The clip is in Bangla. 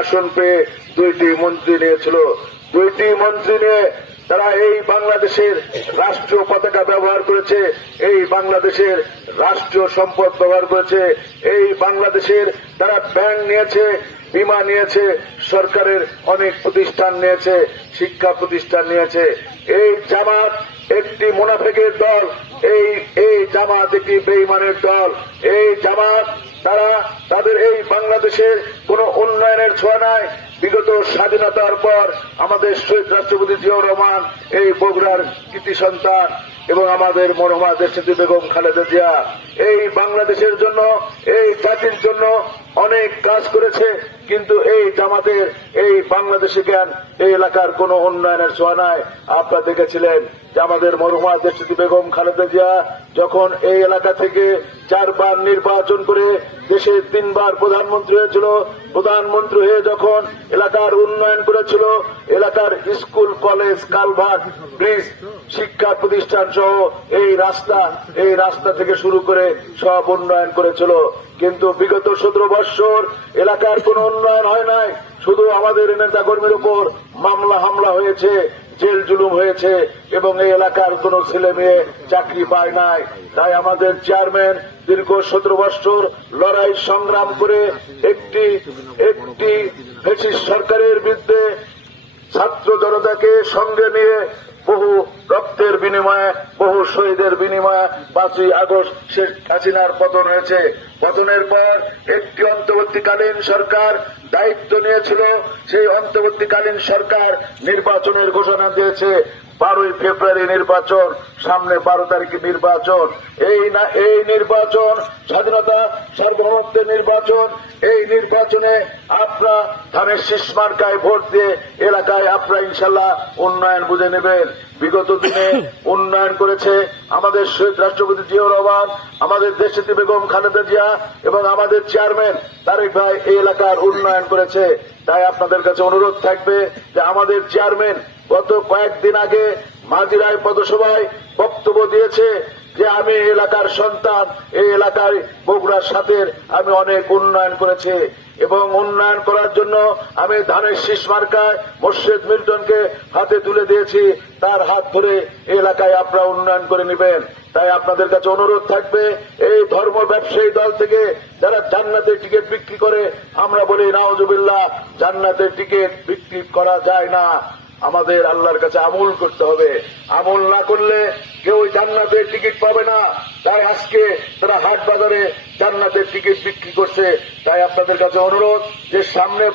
আসন পেয়ে 2টি মন্ত্রী নিয়েছিল। 2টি মন্ত্রী নিয়ে তারা এই বাংলাদেশের রাষ্ট্রীয় পতাকা ব্যবহার করেছে, এই বাংলাদেশের রাষ্ট্রীয় সম্পদ ব্যবহার করেছে, এই বাংলাদেশের তারা ব্যাংক নিয়েছে, বীমা নিয়েছে, সরকারের অনেক প্রতিষ্ঠান নিয়েছে, শিক্ষা প্রতিষ্ঠান নিয়েছে। এই জামাত একটি মুনাফিকের দল, এই জামাত একটি বেঈমানের দল। এই জামাত তারা তাদের এই বাংলাদেশের কোন উন্নয়নের ছোঁয়া নাই। বিগত স্বাধীনতার পর আমাদের শহীদ রাষ্ট্রপতি জিয়াউর রহমান এই বগুড়ার কৃতি সন্তান এবং আমাদের মরহুমা দেশনেত্রী বেগম খালেদা জিয়া এই বাংলাদেশের জন্য, এই জাতির জন্য অনেক কাজ করেছে, কিন্তু এই জামাতের এই বাংলাদেশে জ্ঞান এই এলাকার কোন উন্নয়নের ছোঁয়া নাই। আপনারা দেখেছিলেন যে আমাদের মরহুমা দেশনেত্রী বেগম খালেদা জিয়া যখন এই এলাকা থেকে 4 বার নির্বাচন করে দেশে 3 বার প্রধানমন্ত্রী হয়েছিল, প্রধানমন্ত্রী হয়ে যখন এলাকার উন্নয়ন করেছিল, এলাকার স্কুল, কলেজ, কালভার্ট, ব্রিজ, শিক্ষা প্রতিষ্ঠান সহ এই রাস্তা থেকে শুরু করে সব উন্নয়ন করেছিল। কিন্তু বিগত 17 বৎসর এলাকার কোন উন্নয়ন হয় নাই। শুধু আমাদের নেতা কর্মীর উপর মামলা হামলা হয়েছে, জেল জুলুম হয়েছে এবং এই এলাকার কোন ছেলে মেয়ে চাকরি পায় নাই। তাই আমাদের চেয়ারম্যান দীর্ঘ 17 বৎসর লড়াই সংগ্রাম করে একটি ফ্যাসিস্ট সরকারের বিরুদ্ধে ছাত্র জনতাকে সঙ্গে নিয়ে বহু রক্তের বিনিময়ে, বহু শহীদের বিনিময়ে 5ই আগস্ট শেখ হাসিনার পতন হয়েছে। পতনের পর একটি অন্তর্বর্তীকালীন সরকার দায়িত্ব নিয়েছিল। সেই অন্তর্বর্তীকালীন সরকার নির্বাচনের ঘোষণা দিয়েছে। 12ই ফেব্রুয়ারি নির্বাচন, সামনে 12 তারিখে নির্বাচন। এই নির্বাচন স্বাধীনতা সার্বভৌমত্বের নির্বাচন। এই নির্বাচনে আপনারা ধানের শীষ মার্কায় ভোট দিয়ে এলাকায় আপনারা ইনশাল্লাহ উন্নয়ন বুঝে নেবেন। বিগত দিনে উন্নয়ন করেছে আমাদের শহীদ রাষ্ট্রপতি জিয়াউর রহমান, আমাদের দেশনেত্রী বেগম খালেদা জিয়া এবং আমাদের চেয়ারম্যান তারেক ভাই এই এলাকার উন্নয়ন করেছে। তাই আপনাদের কাছে অনুরোধ থাকবে যে আমাদের চেয়ারম্যান গত কয়েকদিন আগে মাঝিরায় পথসভায় বক্তব্য দিয়েছে যে আমি এই এলাকার সন্তান, এই এলাকায় বগুড়ার সাথে আমি অনেক উন্নয়ন করেছি এবং উন্নয়ন করার জন্য আমি ধানের শীষ মার্কায় মোর্শেদ মিল্টনকে হাতে তুলে দিয়েছি। তার হাত ধরে এই এলাকায় আপনারা উন্নয়ন করে নেবেন। তাই আপনাদের কাছে অনুরোধ থাকবে, এই ধর্ম ব্যবসায়ী দল থেকে যারা জান্নাতের টিকিট বিক্রি করে, আমরা বলি নাউজুবিল্লাহ, জান্নাতের টিকিট বিক্রি করা যায় না। আমাদের আল্লাহর কাছে আমল করতে হবে। আমল না করলে কেউ জান্নাতের টিকিট পাবে না। তাই আজকে তারা হাট বাজারে জান্নাতের টিকিট বিক্রি করছে। তাই আপনাদের কাছে অনুরোধ যে সামনে